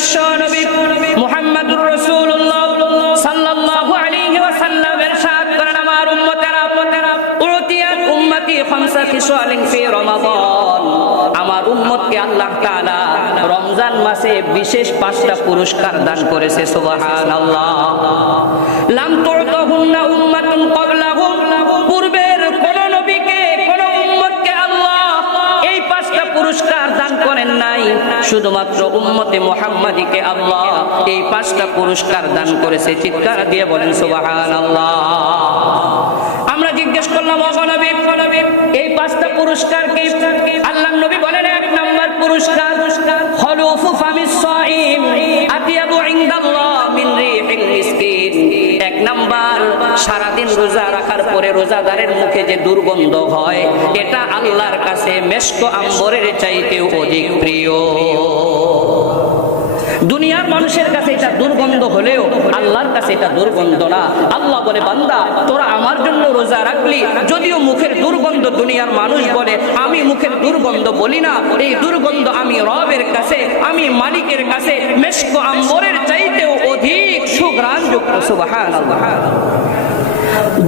বিশ্ব নবী মুহাম্মদুর রাসূলুল্লাহ সাল্লাল্লাহু আলাইহি ওয়াসাল্লাম ইরশাদ করেন, আমার উম্মতেরা উতিয়াত উম্মতি খামসা খিসালিন ফি রমাদান, আমার উম্মতকে আল্লাহ তাআলা রমজান মাসে বিশেষ 5টা পুরস্কার দান করেছে। সুবহানাল্লাহ। লাম তুরতাহুন্না উম্মাতুন ক্বাবলাহুম, পূর্বের কোন নবীকে কোন উম্মতকে আল্লাহ এই 5টা পুরস্কার দান করেন নাই, শুধুমাত্র উম্মতে মুহাম্মাদীকে আল্লাহ এই 5টা পুরস্কার দান করেছে। চিৎকার দিয়ে বলেন সুবহানাল্লাহ। আমরা জিজ্ঞেস করলাম, ওগো নবী এই 5টা পুরস্কার কি? আল্লাহর নবী বলেন, 1 নাম্বার পুরস্কার খুলুফু ফামিস সাইম আতিয়াবু ইনদাল্লাহ মিন রিহিল মিসকিন। 1 নাম্বার, সারাদিন রোজা রাখার পরে রোজাদারের মুখে যে দুর্গন্ধ হয়, এটা আল্লাহর কাছে মেশক আম্বরের চাইতেও অধিক প্রিয়। দুনিয়ার মানুষের কাছে এটা দুর্গন্ধ হলেও আল্লাহর কাছে এটা দুর্গন্ধ না। আল্লাহ বলে, বান্দা তোরা আমার জন্য রোজা রাখলি, যদিও মুখের দুর্গন্ধ দুনিয়ার মানুষ বলে, আমি মুখের দুর্গন্ধ বলি না। এই দুর্গন্ধ আমি রবের কাছে, আমি মালিকের কাছে মেশক আম্বরের চাইতেও অধিক সুঘ্রাণযুক্ত। সুবহানাল্লাহ।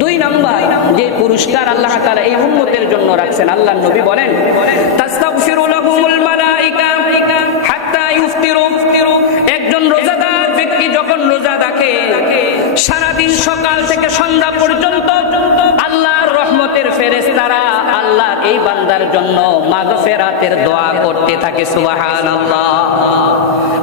2 নাম্বার যে পুরস্কার আল্লাহ তাআলা এই উম্মতের জন্য রাখছেন, আল্লাহর নবী বলেন, তাস্তাগফিরু লাহুমুল মালাইকা হাত্তা ইফতিরু। একজন রোজাদার ব্যক্তি যখন রোজা রাখে, সারাদিন সকাল থেকে সন্ধ্যা পর্যন্ত আল্লাহর রহমতের ফেরেশতারা আল্লাহর এই বান্দার জন্য মাগফিরাতের দোয়া করতে থাকে। সুবহানাল্লাহ।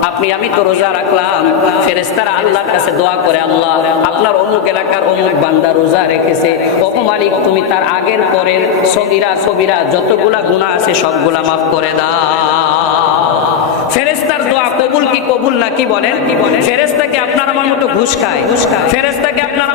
আপনি আমি তো রোজা রাখলাম, ফেরেশতারা আল্লাহর কাছে দোয়া করে, আল্লাহ আপনার অমুক এলাকার অমুক বান্দা রোজা রেখেছে, ওগো মালিক তুমি তার আগের পরের সগীরা কবিরা যতগুলা গুনাহ আছে সবগুলা মাফ করে দাও। ফেরেশতার দোয়া কবুল কি কবুল না? কি বলেন? ফেরেশতা কি আপনার আমার মতো ঘুষ খায়? ফেরেশতা কি আপনার